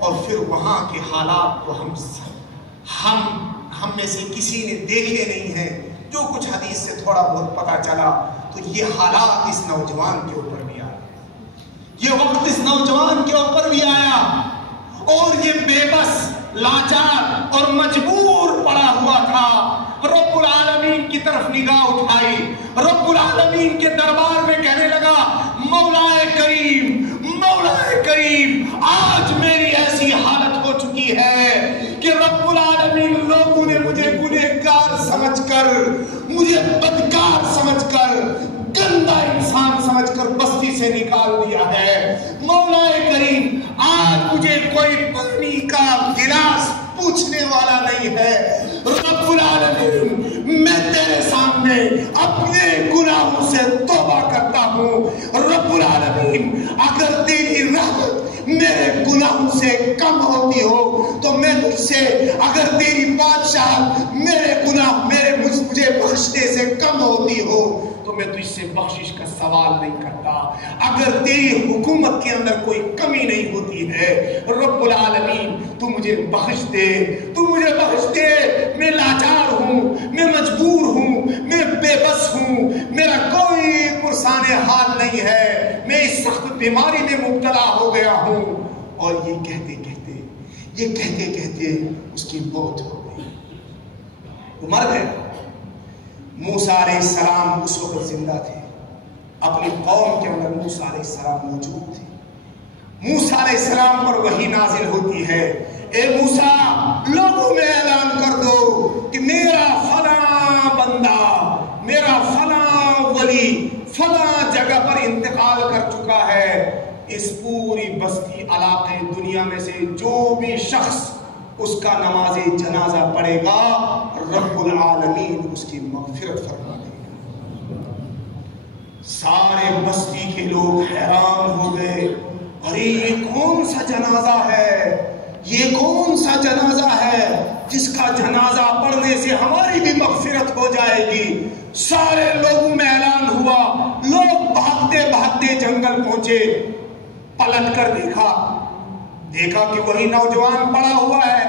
اور پھر وہاں کے حالات کو ہم میں سے کسی نے دیکھے نہیں ہیں. جو کچھ حدیث سے تھوڑا بہت پتا چلا تو یہ حالات اس نوجوان کے اوپر بھی آئے, یہ وقت اس نوجوان کے اوپر بھی آیا, اور یہ بے بس, لاچار اور مجبور پڑا ہوا تھا. رب العالمین کی طرف نگاہ اٹھائی, رب العالمین کے دربار میں کہنے لگا, مولا کریم, مولا کریم, آج میری ایسی حالت ہو چکی ہے کہ رب العالمین لوگوں نے مجھے گنہگار سمجھ کر, مجھے بدکار سمجھ کر, گندا انسان سمجھ کر بستی سے نکال دیا ہے. مولا کریم, آج مجھے کوئی پانی کا گلاس پوچھنے والا نہیں ہے. رب العالمین, میں تیرے سامنے اپنے گناہوں سے توبہ کرتا ہوں. رب العالمین, اگر تیری رحمت میرے گناہوں سے کم ہوتی ہو تو میں تجھ سے, اگر تیری بادشاہ میرے گناہ مجھے بخشنے سے کم ہوتی ہو تو میں تجھ سے بخشش کا سوال نہیں کرتا. اگر تیری حکومت کے اندر کوئی کمی نہیں ہوتی ہے رب العالمین, تو مجھے بخش دے, تو مجھے بخش دے. میں لاچار ہوں, میں مجبور ہوں, میں بے بس ہوں, میرا کوئی پرسان حال نہیں ہے, میں اس سخت بیماری میں مبتلا ہو گیا ہوں. اور یہ کہتے کہتے اس کی موت ہو گئی, وہ مر گئے. موسیٰ علیہ السلام اس وقت زندہ تھے, اپنی قوم کے اندر موسیٰ علیہ السلام موجود تھے. موسیٰ علیہ السلام پر وحی نازل ہوتی ہے, اے موسیٰ, لوگوں میں اعلان کر دو کہ میرا فلاں بندہ, میرا فلاں ولی فلاں جگہ پر انتقال کر چکا ہے. اس پوری بستی علاقے دنیا میں سے جو بھی شخص اس کا نماز جنازہ پڑھے گا رب العالمین اس کی مغفرت فرما دے گا. سارے بستی کے لوگ حیران ہو گئے, ارے یہ کون سا جنازہ ہے, یہ کون سا جنازہ ہے جس کا جنازہ پڑھنے سے ہماری بھی مغفرت ہو جائے گی. سارے لوگوں میں اعلان ہوا, لوگ بھاگتے بھاگتے جنگل پہنچے, پلٹ کر دیکھا کہ وہی نوجوان پڑا ہوا ہے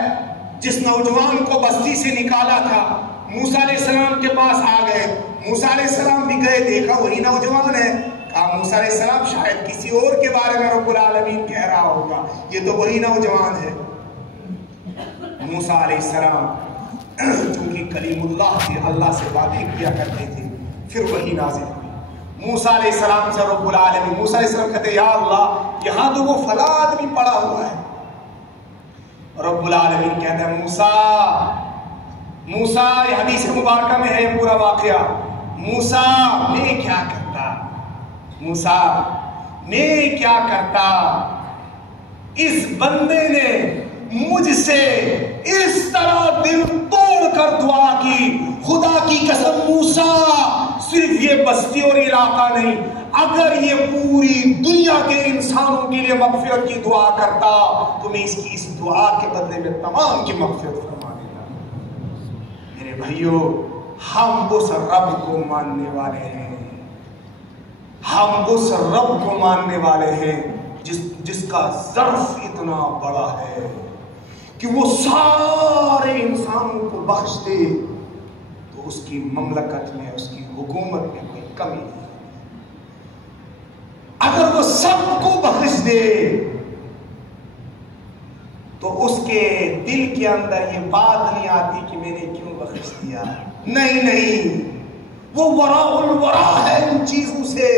جس نوجوان کو بستی سے نکالا تھا. موسیٰ علیہ السلام کے پاس آ گئے, موسیٰ علیہ السلام بھی گئے, دیکھا وہی نوجوان ہے. کہا موسیٰ علیہ السلام شاید کسی اور کے بارے میں رب العالمین کہہ رہا ہوگا, یہ تو وہی نوجوان ہے. موسیٰ علیہ السلام چونکہ کلیم اللہ تھے, اللہ سے وعدے کیا کرتے تھے, پھر وہی نازل ہوئی. موسیٰ علیہ السلام سے رب العالمین, موسیٰ علیہ السلام کہتے یا اللہ, یہاں تو وہ فلاں آدمی پڑا ہوا ہے. رب العالمین کہتا ہے موسیٰ, یہ حدیث مبارکہ میں ہے پورا واقعہ. موسیٰ, میں کیا کرتا, موسیٰ میں کیا کرتا, اس بندے نے مجھ سے اس طرح دل توڑ کر دعا کی, خدا کی قسم موسیٰ, صرف یہ بستی اور علاقہ نہیں, اگر یہ پوری دنیا کے انسانوں کے لیے مغفرت کی دعا کرتا تو میں اس کی اس دعا کے بدلے میں تمام کی مغفرت فرما دیتا. میرے بھائیو, ہم اس رب کو ماننے والے ہیں, ہم اس رب کو ماننے والے ہیں جس کا ظرف اتنا بڑا ہے کہ وہ سارے انسانوں کو بخش دے, تو اس کی مملکت میں, اس کی حکومت میں کوئی کمی نہیں. اگر وہ سب کو بخش دے تو اس کے دل کے اندر یہ بات نہیں آتی کہ میں نے کیوں بخش دیا. نہیں, وہ وراء الورا ہے ان چیزوں سے,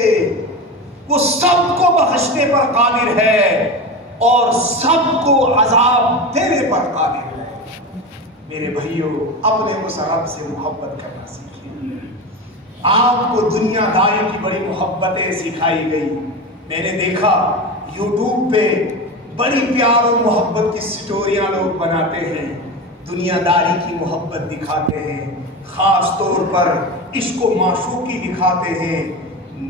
وہ سب کو بخشنے پر قادر ہے اور سب کو عذاب دینے پر قادر ہے. میرے بھائیو, اپنے اس رب سے محبت کرنا سیکھیے. آپ کو دنیا داری کی بڑی محبتیں سکھائی گئی. میں نے دیکھا یوٹیوب پہ بڑی پیار اور محبت کی سٹوریاں لوگ بناتے ہیں, دنیا داری کی محبت دکھاتے ہیں, خاص طور پر عشق و معشوقی دکھاتے ہیں,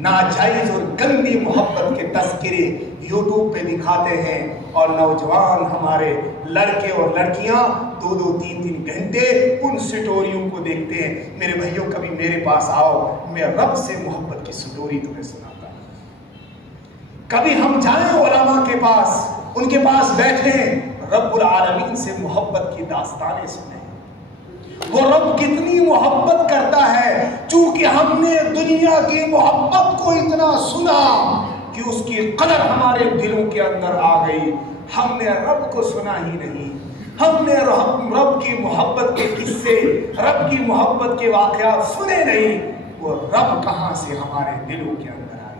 ناجائز اور گندی محبت کے تذکرے یوٹیوب پہ دکھاتے ہیں, اور نوجوان ہمارے لڑکے اور لڑکیاں 2-3 گھنٹے ان سٹوریوں کو دیکھتے ہیں. میرے بھائیوں, کبھی میرے پاس آؤ, میں رب سے محبت کی سٹوری تمہیں سناتا ہوں. کبھی ہم جائیں علماء کے پاس, ان کے پاس بیٹھیں, رب العالمین سے محبت کی داستانیں سنیں. وہ رب کتنی محبت کرتا ہے. چونکہ ہم نے دنیا کی محبت کو اتنا سنا کہ اس کی قدر ہمارے دلوں کے اندر آ گئی. ہم نے رب کو سنا ہی نہیں. ہم نے رب کی محبت کے قصے، رب کی محبت کے واقعات سنے نہیں. وہ رب کہاں سے ہمارے دلوں کے اندر آئے.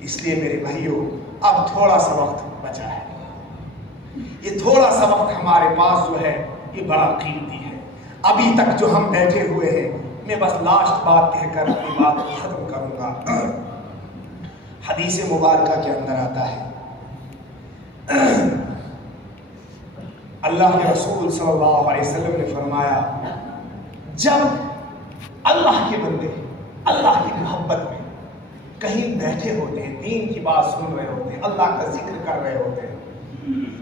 اس لیے میرے بھائیوں، اب تھوڑا سا وقت بچا ہے. یہ تھوڑا سا وقت ہمارے پاس جو ہے یہ بڑا قیمتی ہے. ابھی تک جو ہم بیٹھے ہوئے ہیں، میں بس لاسٹ بات کہہ کر اپنی بات کو ختم کروں گا. حدیث مبارکہ کے اندر آتا ہے، اللہ کے رسول صلی اللہ علیہ وسلم نے فرمایا، جب اللہ کے بندے اللہ کی محبت میں کہیں بیٹھے ہوتے ہیں، دین کی بات سن رہے ہوتے ہیں، اللہ کا ذکر کر رہے ہوتے ہیں،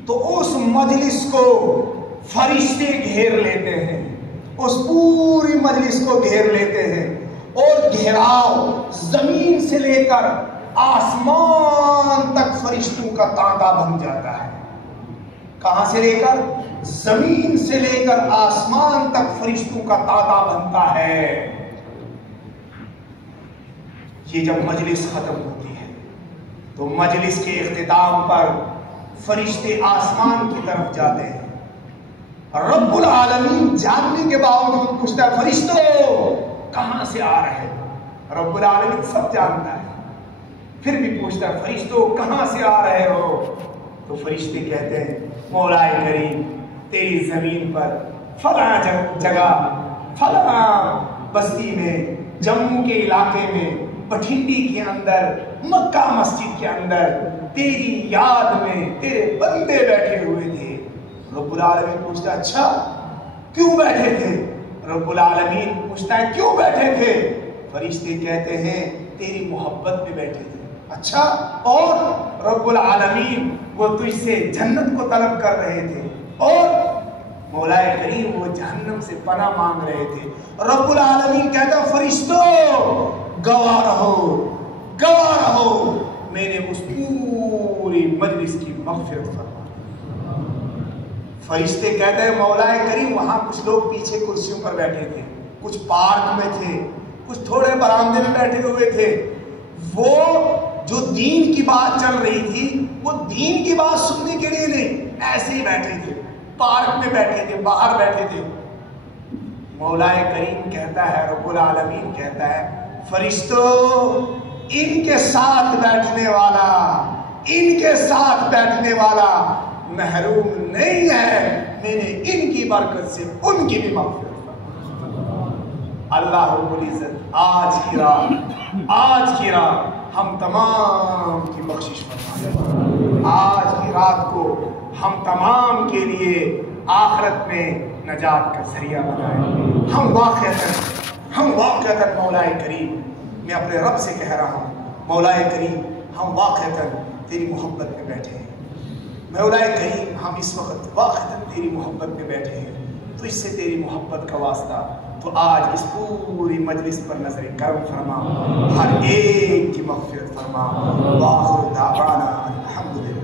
تو اس مجلس کو فرشتے گھیر لیتے ہیں. اس پوری مجلس کو گھیر لیتے ہیں اور گھیراؤ زمین سے لے کر آسمان تک فرشتوں کا تانتا بن جاتا ہے. کہاں سے لے کر؟ زمین سے لے کر آسمان تک فرشتوں کا تانتا بنتا ہے. یہ جب مجلس ختم ہوتی ہے تو مجلس کے اختتام پر فرشتے آسمان کی طرف جاتے ہیں. رب العالمین جاننے کے باوجود پوچھتا ہے، فرشتوں کہاں سے آ رہے ہو؟ رب العالمین سب جانتا ہے، پھر بھی پوچھتا ہے، فرشتوں کہاں سے آ رہے ہو؟ تو فرشتے کہتے ہیں، مولا کریم تیری زمین پر فلاں جگہ، فلاں بستی میں، جموں کے علاقے میں، بٹھنڈی کے اندر، مکہ مسجد کے اندر تیری یاد میں تیرے بندے بیٹھے ہوئے تھے. رب العالمین پوچھتا ہے، اچھا کیوں بیٹھے تھے؟ رب العالمین پوچھتا ہے، کیوں بیٹھے تھے؟ فرشتے کہتے ہیں، تیری محبت میں بیٹھے تھے. اچھا اور؟ رب العالمین وہ تجھ سے جنت کو طلب کر رہے تھے. اور مولا کریم وہ جہنم سے پناہ مانگ رہے تھے. رب العالمین کہتا ہے، فرشتوں گواہ رہو، گواہ رہو، میں نے اس پوری مجلس کی مغفرت فرمائی. فرشتے کہتے ہیں، مولا کریم وہاں کچھ لوگ پیچھے کرسیوں پر بیٹھے تھے، کچھ پارک میں تھے، کچھ تھوڑے برآمدے میں بیٹھے ہوئے تھے. وہ جو دین کی بات چل رہی تھی، وہ دین کی بات سننے کے لیے نہیں، ایسے ہی بیٹھے تھے، پارک میں بیٹھے تھے، باہر بیٹھے تھے. مولا کریم کہتا ہے، رب العالمین کہتا ہے، فرشتوں ان کے ساتھ بیٹھنے والا، ان کے ساتھ بیٹھنے والا محروم نہیں ہے، میں نے ان کی برکت سے ان کی بھی مغفرت. اللہ رب العزت آج کی رات ہم تمام کی بخشش فرمائے. آج کی رات کو ہم تمام کے لیے آخرت میں نجات کا ذریعہ بنائے. ہم واقعتاً مولا کریم، میں اپنے رب سے کہہ رہا ہوں، مولا کریم ہم واقعتاً تیری محبت میں بیٹھے ہیں. مولا کریم ہم اس وقت واقعتاً تیری محبت میں بیٹھے ہیں. تو اس سے تیری محبت کا واسطہ، تو آج اس پوری مجلس پر نظر کرم فرما، ہر ایک کی مغفرت فرما. وآخر دعوانا الحمدللہ.